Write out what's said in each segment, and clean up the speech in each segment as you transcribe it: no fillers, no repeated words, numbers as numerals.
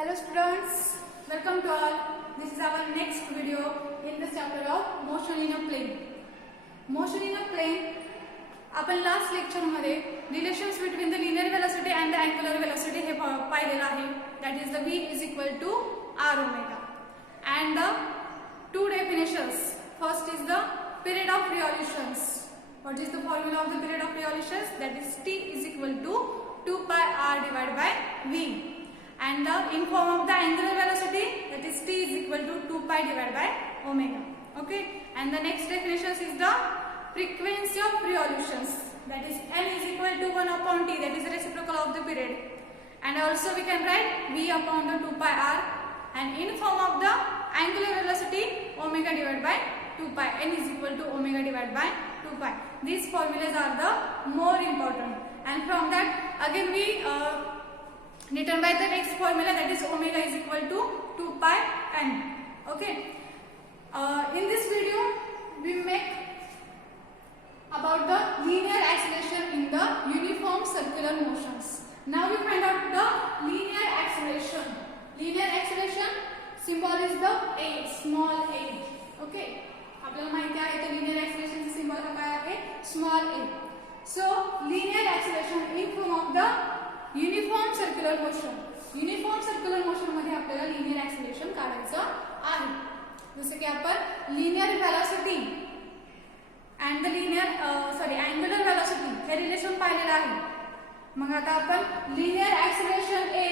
Hello students, welcome to all. This is our next video in this chapter of motion in a plane. Motion in a plane. आपण last lecture मध्ये relations between the linear velocity and the angular velocity हे पाहिलेलं आहे. That is the v is equal to r omega and the two definitions. First is the period of revolutions. What is the formula of the period of revolutions? That is t is equal to 2 pi r divided by v. And the in form of the angular velocity, that is t is equal to 2 pi divided by omega. Okay. And the next definition is the frequency of revolutions. That is n is equal to 1 upon t. That is the reciprocal of the period. And also we can write v upon the 2 pi r. And in form of the angular velocity, omega divided by 2 pi. N is equal to omega divided by 2 pi. These formulas are the more important. And from that again we written by the next formula, that is omega is equal to 2 pi n. Okay. In this video we make about the linear acceleration in the uniform circular motions. Now we find out the linear acceleration. Linear acceleration symbol is the a, small a. Okay. आपल्याला माहिती आहे तर linear acceleration चा symbol काय आहे, small a. So linear acceleration in form of the uniform circular motion. Uniform circular motion मध्ये आपल्याला linear acceleration काढायचं आहे. जसे की आपण linear velocity and the angular velocity हे रिलेशन पाहिलेलं आहे. मग आता आपण linear acceleration a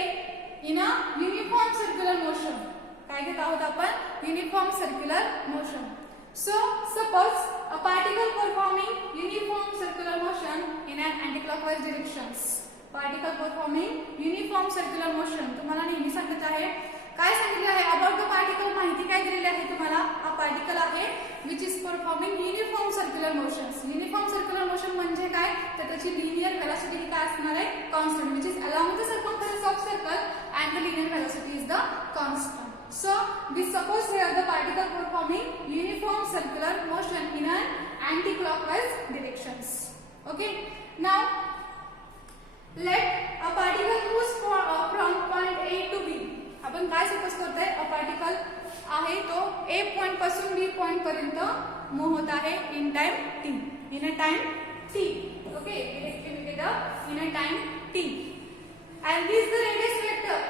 in a uniform circular motion काय घेत आहोत आपण, uniform circular motion. So suppose a particle performing uniform circular motion in an anticlockwise directions. Particle performing uniform circular motion. तुम्हाला नेहमी सांगत आहे काय सांगितलं आहे अबाउट द पार्टिकल, माहिती काय दिलेली आहे तुम्हाला. हा पार्टिकल आहे which is performing uniform circular motions. Uniform circular motion म्हणजे काय तर त्याची लिनियर वेलोसिटी ही काय असणार आहे, constant, which is along the circumference of circle and the linear velocity is the constant. So we suppose here the particle performing uniform circular motion in an anti-clockwise directions. Okay. Now let a particle moves from point A to B. आपण काय सपोज करतोय, a particle आहे तो A point पासून B point पर्यंत मूव्ह होत आहे इन time t. In a time t. Okay. In a time t. And this is the radius vector.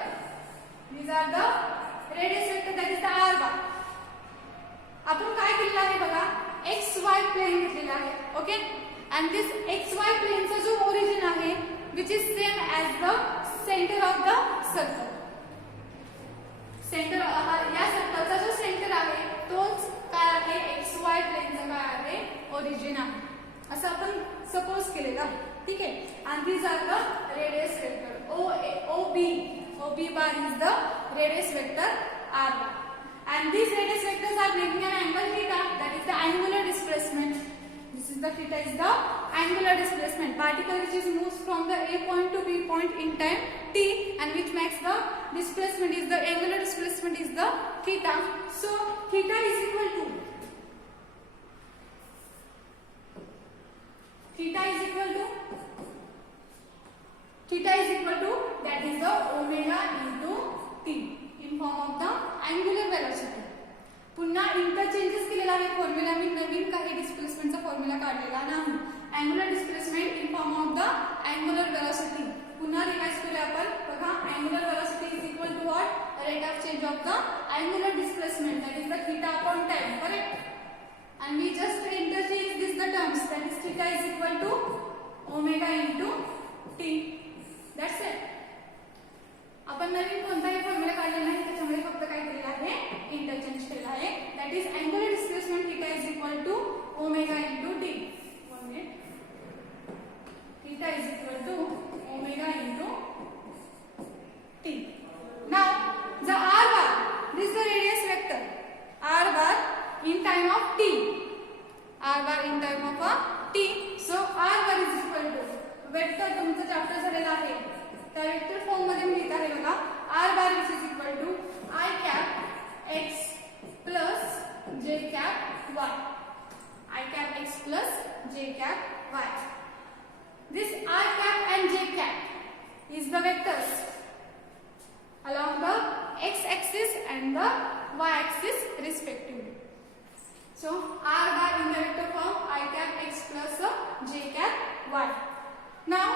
These are the radius vector, that is the r bar. आपण काय केलेलं आहे बघा, x y plane घेतलेला आहे. ओके. अँड दिस एक्स वाय प्लेनचा जो ओरिजिन आहे which is same as the centre of the circle. Centre या सर्कलचा जो सेंटर आहे तोच काय आहे, एक्स वाय प्लेनचा काय आहे, ओरिजिन आहे, असं आपण सपोज केलेलं आहे. ठीक आहे. And these are the radius vector. OB bar is the radius vector r bar. And these radius vectors are making an angle theta, that is the angular displacement. This is the theta is the angular displacement. Particle which is moves from the A point to B point in time t, and which makes the displacement is the angular displacement is the theta. So theta is equal to that is the omega into t in form of the angular velocity. पुन्हा इंटरचेंजेस केलेला आहे फॉर्म्युला. मी नवीन काही डिस्प्लेसमेंटचा formula काढलेला नाही. Angular displacement in form of the angular velocity पुन्हा revise करूया आपण. बघा, angular velocity is equal to what, rate of change of the angular displacement, that is the theta upon time. Correct. And we just interchange this the terms, that is theta is equal to omega into t. That's it. आपण नवीन कोणताही फॉर्म्युला काढलेला नाही, त्याच्यामध्ये फक्त काय केलेलं आहे, interchange केलेला आहे. That is angular displacement theta is equal to omega into t. Theta is equal to omega into t. Now the r bar, this is the radius vector. r bar in time of t. r bar in time of t. So r bar is equal to vector तुमचं चॅप्टर झालेलं आहे त्या vector form मध्ये मी लिहित आहे बघा, r bar which is equal to I cap x plus j cap y. I cap x plus j cap y. This I cap and j cap is the vectors along the So r bar in the vector form I cap x plus j cap y. Now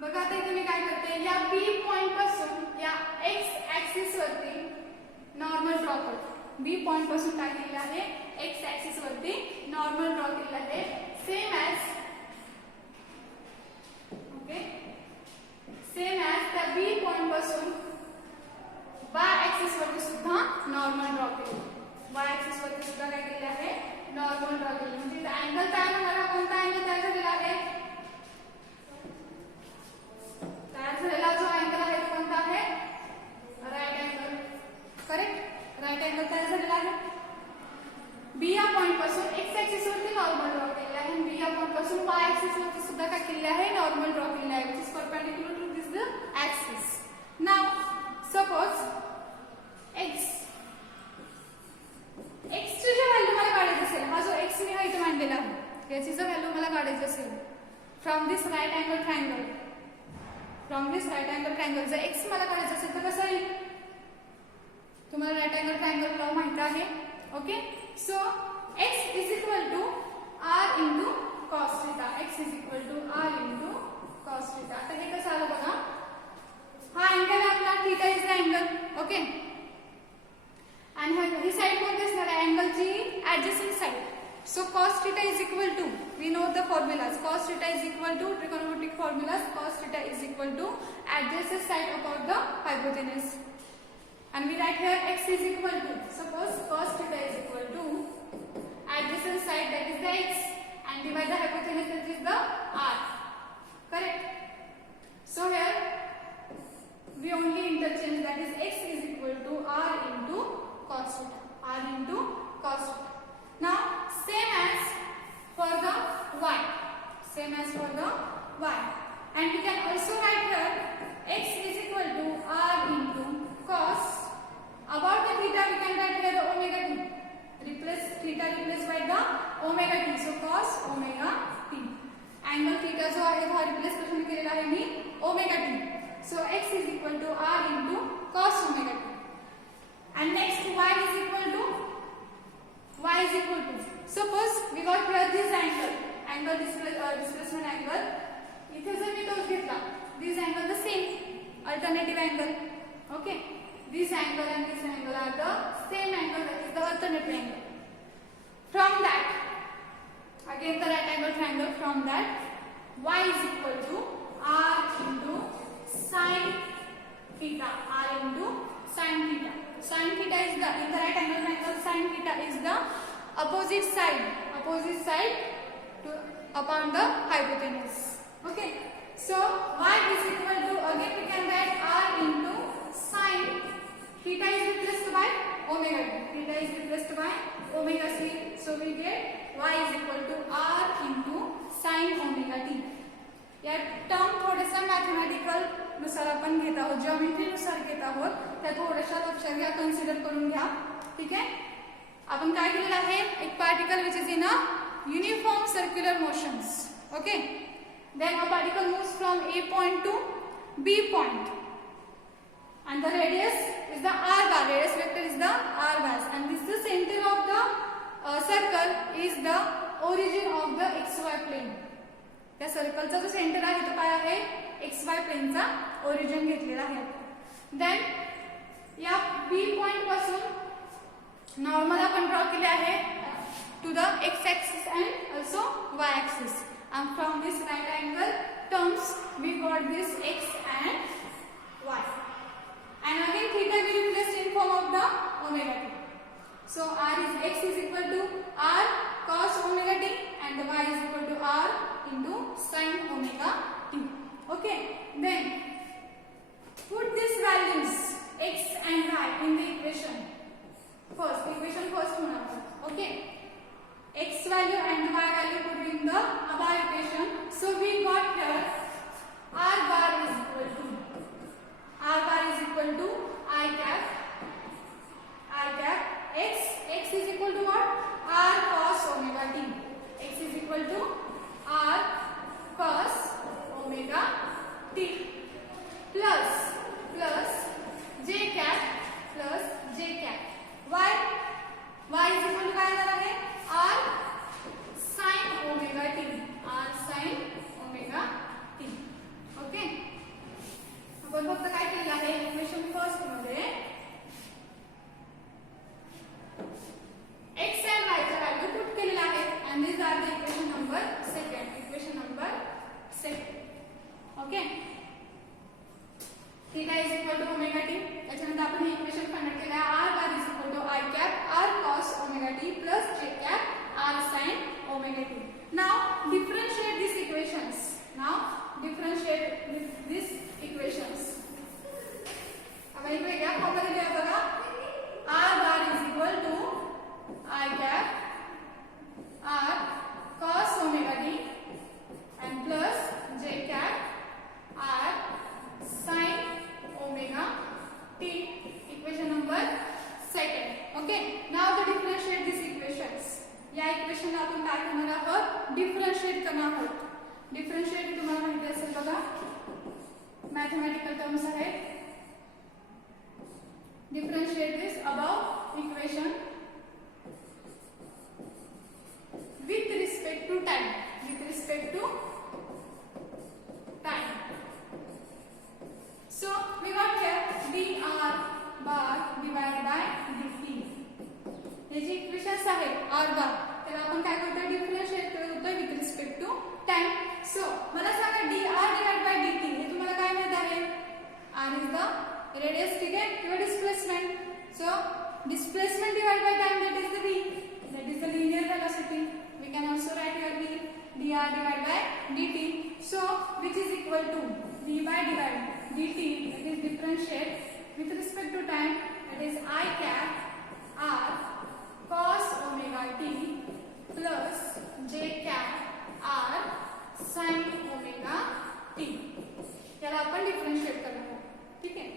बघा आता इथे मी काय करते, या B point पासून या x axis वरती normal draw करते. B पॉइंट पासून काय केले आहे, x ऍक्सिस वरती नॉर्मल ड्रॉ केले आहे. Same as okay, same as त्या B पॉइंट पासून y ऍक्सिस वरती सुद्धा नॉर्मल ड्रॉ केले. y ऍक्सिस वरती सुद्धा काय केले आहे, नॉर्मल ड्रॉ केले. म्हणजे अँगल तयार होणारा कोणता अँगल तयार झालेला आहे, तयार झालेला जो अँगल आहे तो कोणता आहे, right angle. Correct, right angle तयार झालेला आहे. बी या पॉइंट पासून एक्स ऍक्सिस वरती नॉर्मल ड्रॉ केलेला आहे आणि बी या पॉइंट पासून वाय ऍक्सिस वरती सुद्धा काय केलेले आहे, नॉर्मल ड्रॉ केलेला आहे, which is perpendicular to this the axis. Now suppose x ची जी व्हॅल्यू मला काढायची असेल, हा जो x मी इथे मांडलेला आहे याची जर व्हॅल्यू मला काढायची असेल from this right angle triangle, from this right angle triangle जर x मला काढायचं असेल तर कसं येईल, तुम्हाला राईट अँगल ट्रायंगल लॉ माहित आहे. Okay, so x is equal to r into cos theta. x is equal to r into cos theta. आता हे कसं आलं बघा, हा अँगल आपला theta is the angle. Okay, आणि ही साइड कोणती असणार आहे, अँगलची adjacent side. So cos theta is equal to, we know the formulas, cos theta is equal to trigonometric formulas, cos theta is equal to adjacent side about the hypotenuse. And we write here x is equal to, suppose cos theta is equal to adjacent side, that is the x, and divide the hypotenuse, that is the r. Correct. So here we only interchange, that is x is equal to r into cos theta, r into cos theta. Now same as for the y, same as for the y, and we can also write here x is equal to r into cos. About the theta we can write here the omega t. Replace theta replaced by the omega t. So cos omega t. Angle theta जो आहे तो replace कशाने केलेला आहे मी, omega t. So x is equal to r into cos omega t. And next y is equal to, y is equal to, suppose we got here this angle displacement angle. इथे जर मी तोच घेतला, this angle the same alternative angle. Okay. This angle and this angle are the same angle, that is the alternative angle. From that, again the right angle triangle, from that y is equal to r into sin theta, r into sin theta. Sin theta is the, in the right angle triangle, sin theta is the opposite side to upon the hypotenuse. Okay, so y is equal to, again we can write r into sin theta is replaced by omega t. Theta is replaced by omega c. So we get y is equal to r into sin omega t. या टर्म थोडेसा मॅथमॅटिकल नुसार आपण घेत आहोत, जिओमेट्री नुसार घेत आहोत, त्या थोड्याशा लक्षात घ्या, कन्सिडर करून घ्या. ठीक आहे, आपण काय केलेलं आहे, एक particle which is in a uniform circular motions. Okay, then a particle moves from a point to b point. And the radius is the r bar, radius vector is the r bar, and this the center of the circle is the origin of the xy plane. त्या सर्कलचा जो सेंटर आहे तो काय आहे, xy plane चा ओरिजिन घेतलेला आहे. देन या b पॉइंट पासून नॉर्मल आपण ड्रॉ केले आहे to the x axis and also y axis, and from this right angle terms we got this x and y. And again theta will be placed in form of the omega t. So x is equal to r cos omega t and the y is equal to r into sin omega t. Okay, then put these values x and y in the equation. First होणार. Okay, x value and y value put in the above equation. So we got here r bar is equal to I cap x is equal to what, r cos omega t. X is equal to r cos omega t plus j cap. Why? आपण फक्त काय केलेलं आहे equation first मध्ये x and y च्या value put केलेल्या आहेत and these are the equation number second okay theta is equal to omega t त्याच्यानंतर आपण हे इक्वेशन फाइंड केलं आहे r bar is equal to I cap r cos omega t plus j cap r sin ओमेगा t now differentiate these equations अब इकडे क्या फॉर्म्युला दिला आहे बघा r bar is equal to I cap r cos omega t and plus j cap r sin omega t equation number second okay now to differentiate these equations या equation आपण काय करणार आहोत डिफरन्शिएट करणार आहोत डिफरन्शिएट तुम्हाला माहिती असेल बघा मॅथमॅटिकल टर्म्स आहेत differentiate this above equation with respect to time so we got here dr bar divided by dt हे जे इक्वेशन्स आहेत r bar त्याला आपण काय करतो डिफरन्शिएट करतो with respect to time so मला सांगा dr divided by dt हे तुम्हाला काय माहित आहे r is the radius ठीक है your displacement so displacement divided by time that is the v linear velocity we can also write here v dr divided by dt so which is equal to v by dt that is differentiate with respect to time that is I cap r cos omega t plus j cap r sin omega t याला आपण डिफरन्शिएट करणार आहोत ठीक आहे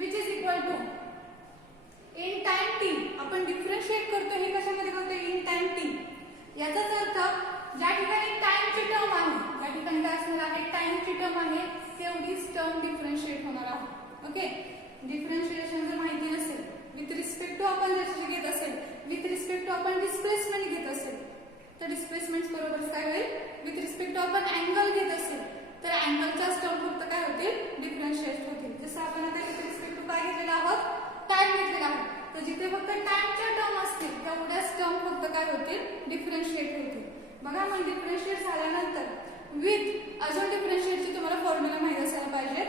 which is equal to in time t आपण डिफरन्शिएट करतो हे कशामध्ये करतो in time t याचाच अर्थ ज्या ठिकाणी टाइम ची टर्म आहे त्या ठिकाणी काय असणार आहे टाइम ची टर्म आहे तेवढीच टर्म डिफरन्शिएट होणार आहे ओके डिफरन्शिएशन जर माहिती नसेल विथ रिस्पेक्ट टू आपण जर घेत असेल विथ रिस्पेक्ट टू आपण डिस्प्लेसमेंट घेत असेल तर डिस्प्लेसमेंट बरोबर काय होईल विथ रिस्पेक्ट टू आपण अँगल घेत असेल तर अँगलच्याच टर्म फक्त काय होतील डिफरन्शिएट होतील जसं आपण आता विथ रिस्पेक्ट टू काय घेतलेला आहोत टाइम घेतलेला आहे तर जिथे फक्त टाइमच्या टर्म असतील तेवढ्याच टर्म फक्त काय होतील डिफरन्शिएट होतील बघा मग डिफरन्शिएट झाल्यानंतर विथ अजून डिफरन्शिएटची तुम्हाला फॉर्म्युला माहिती असायला पाहिजे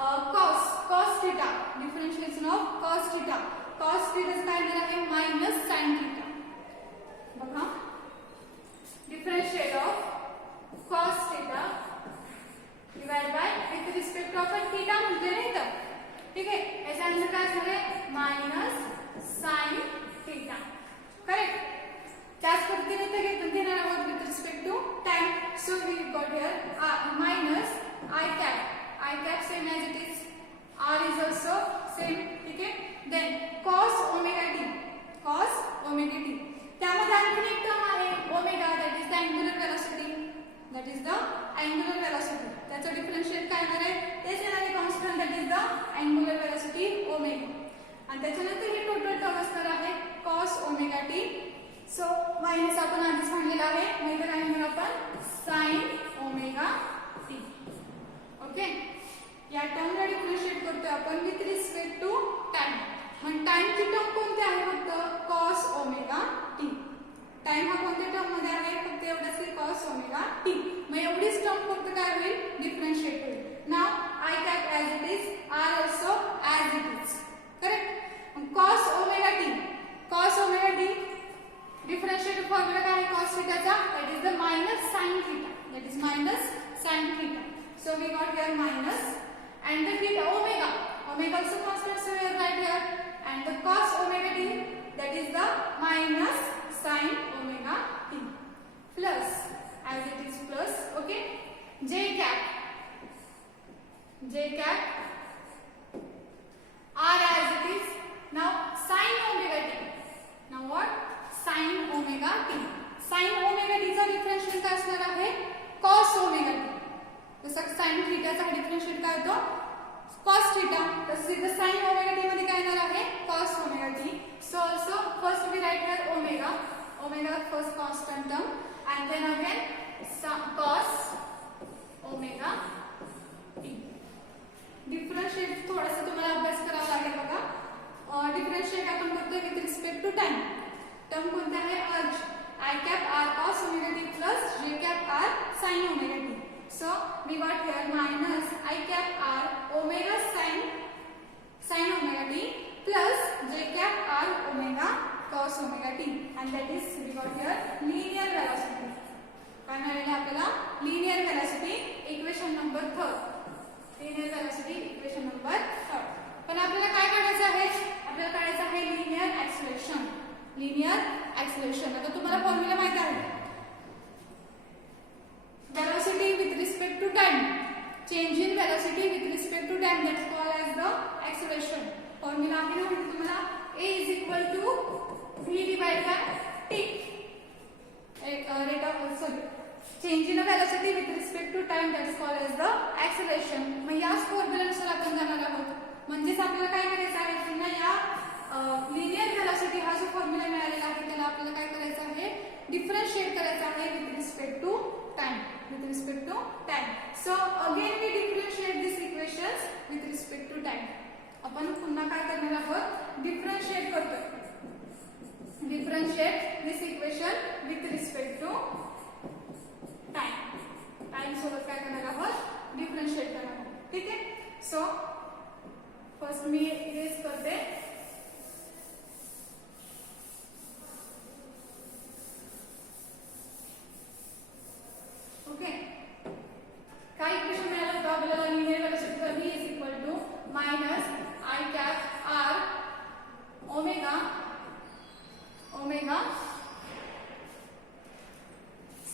cos theta differentiation of cos theta काय येणार आहे मायनस sin थीटा बघा differentiate of cos theta divide by with respect to आपण थीटा म्हटले नाही तर ठीक आहे याचा आन्सर काय असणार आहे मायनस sin थीटा करेक्ट त्याच पद्धतीने ते घेणार आहोत with respect to time so we got here minus I cap same as it is r is also same ठीक आहे then cos omega t त्यामध्ये आणखी एक टर्म आहे omega that is the angular velocity त्याचं डिफरन्शिएट काय येणार आहे तेच येणार आहे constant that is the angular velocity omega आणि त्याच्यानंतर हे टोटल टर्म असणार आहे cos omega t सो मायनस आपण आधीच म्हणलेला आहे नाहीतर काय म्हणणार आपण sin omega t ओके या टर्मला डिफरन्शिएट करतोय आपण विथ रिस्पेक्ट टू टाइम मग टाइमची टर्म कोणती आहे फक्त cos ओमेगा t टाइम हा कोणत्या टर्म मध्ये आहे फक्त एवढंच की cos ओमेगा t मग एवढीच टर्म फक्त काय होईल डिफरन्शिएट होईल now I cap as it is r also as it is correct cos omega t differentiate formula काय आहे cos थीटाचा that is the minus sin theta so we got here minus and the theta omega also constant so we are right here and the cos omega t that is the minus sin omega t plus as it is plus okay j cap r as it is now sin omega t now what sin omega t चा डिफरन्शिएट काय असणार आहे cos omega t जसं sin थीटाचा डिफरन्शिएट काय होतो cos theta तसं इथे sin omega t मध्ये काय येणार आहे cos omega t so also first we write here omega first constant term and then again cos omega t differentiate याच फॉर्म्युलानुसार आपण जाणार आहोत. म्हणजेच आपल्याला काय करायचं आहे, पुन्हा या लिनियर व्हेलॉसिटी हा जो फॉर्म्युला मिळालेला आहे त्याला आपल्याला काय करायचं आहे, डिफरन्शिएट करायचं आहे with respect to time. With respect to time. So again we differentiate this equations with respect to time. आपण पुन्हा काय करणार आहोत, डिफरन्शिएट करतोय. Differentiate this equation with respect to time. Time सोबत काय करणार आहोत, डिफरन्शिएट करणार आहोत. ठीक आहे. सो फर्स्ट मी इरेज करते. ओके. काय इक्वेशन मिळालं होतं आपल्याला, linear velocity v is equal to minus I cap r omega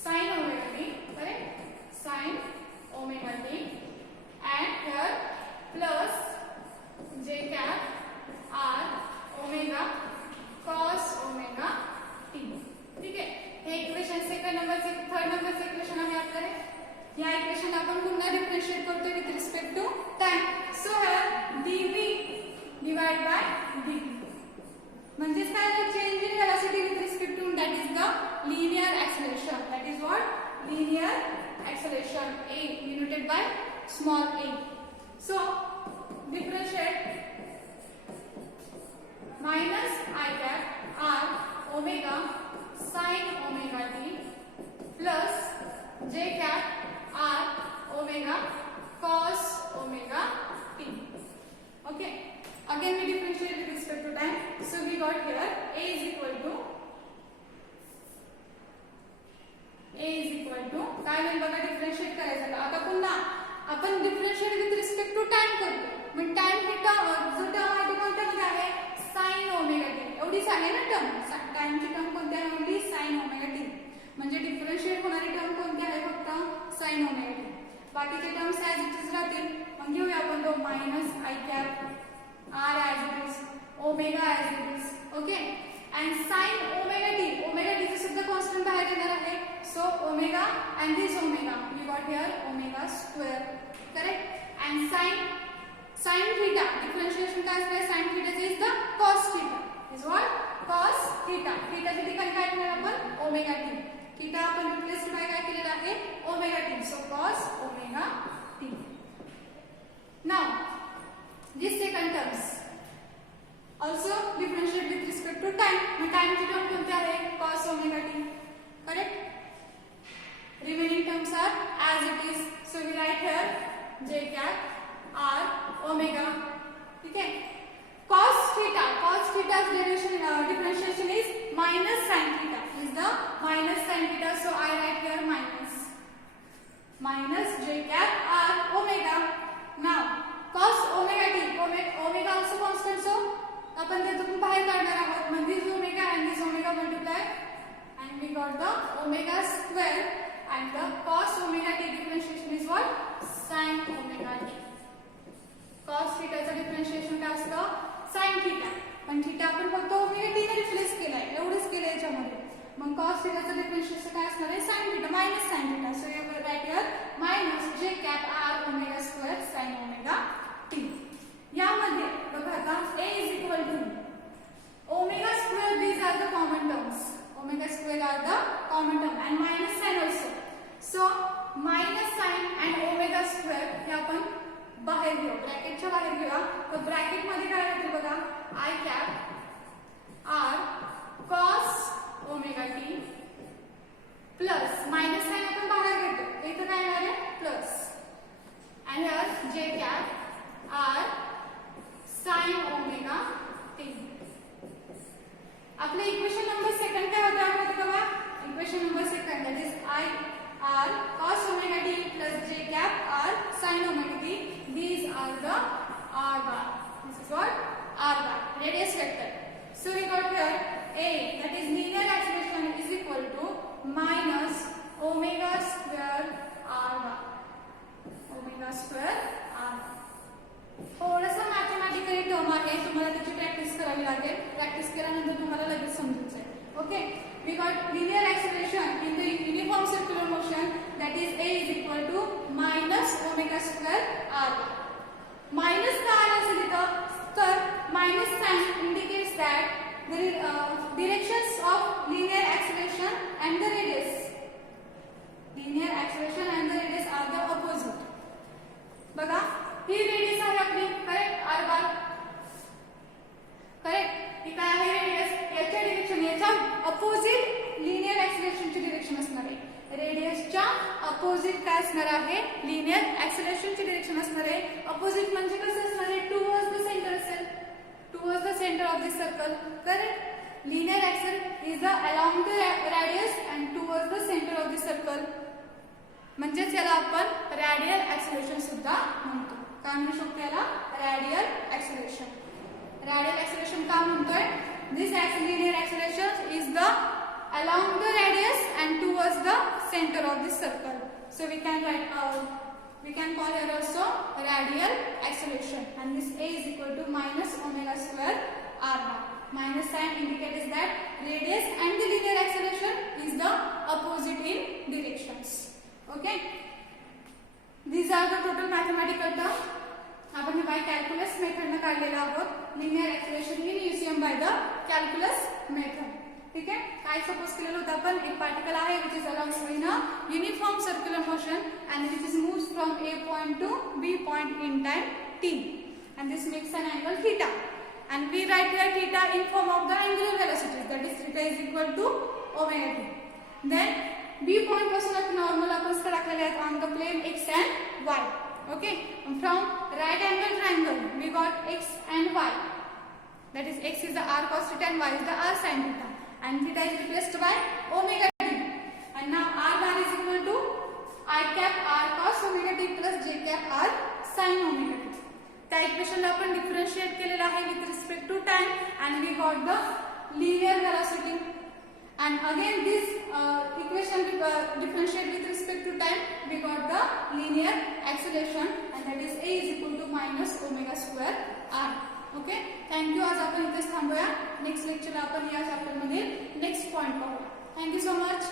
sin omega t, correct? Sin omega t, and here plus j cap r omega cos omega t. ठीक आहे. हे equation second नंबरचे, third नंबरचे equation आहे आपल्याकडे. या equation आपण पुन्हा डिफरन्शिएट करतोय with respect to time. So here dv divide by dt म्हणजेच काय, change in velocity with respect to, that is the linear acceleration. That is what, linear acceleration a denoted by small a. So differentiate minus I cap r omega sin omega t plus j cap r omega cos omega t. Okay. Again we differentiate with respect to time. So we got here a is equal to काय होईल बघा, डिफरन्शिएट करायचं. आता पुन्हा आपण differentiate with respect to time करतो. मग time ही टर्म जो टर्म आहे तो कोणत्यामध्ये आहे, साइन ओमेगा टी. एवढीच आहे ना टर्म. टाइमची टर्म कोणती आहे, ओनली साइन ओमेगा टी. म्हणजे डिफरन्शिएट होणारी टर्म कोणती आहे, फक्त साइन ओमेगा टी. बाकीचे टर्म्स ॲज इट इज राहतील. मग घेऊया आपण तो minus I cap r as it is, omega as it is. Okay. And sin omega t, omega t चे सुद्धा कॉन्स्टंट बाहेर येणार आहे. So omega and this omega we got here omega square, correct? And sin theta, differentiation काय असणार, sin theta is the cos theta. Is what, cos theta. theta च्या ठिकाणी काय करणार आपण, omega t. theta आपण रिप्लेस बाय काय केलेलं आहे, omega t. So cos omega t. Now this second terms also differentiate with respect to time. मग time ची टर्म कोणती आहे, cos omega t, correct? Remaining terms are as it is. So we write here j cap r omega. ठीक है. cos theta's differentiation is minus sin theta, is the minus sin theta. So I write here minus j cap r omega. Now cos omega t, omega also constant, so आपण त्यातून बाहेर काढणार आहोत. म्हणजे this omega and this omega multiply and we got the omega square, and the cos omega t differentiation is what, sin omega t. cos theta चा differentiation काय असतं, sin theta. पण theta आपण फक्त omega t ने रिप्लेस केलाय, एवढंच केलंय याच्यामध्ये. मग cos theta चा differentiation काय असणार आहे, sin theta, minus sin theta. So you will write here minus j cap r omega square sin omega t. यामध्ये बघा आता a is equal to omega square, these are the common terms. Omega square are the common term, and minus sin also. So minus sin and omega square हे आपण बाहेर घेऊ, ब्रॅकेटच्या बाहेर घेऊया. तर ब्रॅकेट मध्ये काय राहते बघा, I cap r cos omega t plus minus sine आपण बाहेर घेतो, इथं काय येणार आहे plus, and here j cap r sin omega t. आपले इक्वेशन नंबर सेकंड काय होतं आठवतं का? Equation number second, that is I r cos omega t plus j cap r sin omega t. These are the r bar. This is what, r bar, radius vector. So we got here a, that is linear acceleration, is equal to minus omega square r bar. Omega square r bar. थोडासा mathematically term आहे, तुम्हाला त्याची प्रॅक्टिस करावी लागेल. प्रॅक्टिस केल्यानंतर तुम्हाला लगेच समजून जाईल. Okay. We got linear acceleration in the uniform circular motion, that is a is equal to minus omega square r. directions of linear acceleration and the radius. Linear acceleration and the radius are the opposite. बघा ही रेडियस आहे आपली, correct, r बार, करेक्ट. ही काय आहे रेडियस, याच्या डायरेक्शन, याच्या opposite linear ऍक्सिलरेशनची डायरेक्शन असणार आहे. रेडियसच्या अपोजिट काय असणार आहे, लिनियर ऍक्सिलरेशनची डायरेक्शन असणार आहे. अपोजिट म्हणजे कसं असणार आहे, टुवर्ड्स द सेंटर असेल, towards the centre of the circle, correct. Linear axial is the along the radius and towards the centre of the circle. म्हणजेच याला आपण रॅडियल ऍक्सिलरेशन सुद्धा म्हणतो. काय म्हणू शकतो याला, रॅडियल ऍक्सिलरेशन. रॅडियल ऍक्सिलरेशन का म्हणतोय, this linear acceleration is the along the radius and towards the center of the circle. So we can call here also radial acceleration, and this a is equal to minus omega square r bar. Minus sign indicates that radius and the linear acceleration is the opposite in directions. Okay, these are the total mathematical term. आपण हे bye calculus method ने काढलेला आहोत. Linear acceleration in UCM by the calculus method. ठीक आहे, काय सपोज केलेलं होतं आपण, एक पार्टिकल आहे which is along in a uniform circular motion and which is moves from A point to B point in time t, and this makes an angle theta, and we write here theta in form of the angular velocity, that is theta is equal to omega t. Then b point पासून आपण नॉर्मल आपण टाकलेले आहेत on the plane x and y. Okay, from right angle triangle we got x and y, that is x is the r cos theta and y is the r sin theta, and theta is replaced by omega t, and now r bar is equal to I cap r cos omega t plus j cap r sin omega t. त्या इक्वेशनला आपण differentiate केलेलं आहे with respect to time, and we got the linear velocity, and again this equation differentiate with respect to time, we got the linear acceleration, and that is a is equal to minus omega square r. Okay, thank you. आज आपण इथेच थांबूया. नेक्स्ट लेक्चरला आपण या चॅप्टर मध्ये next point पाहूया. Thank you so much.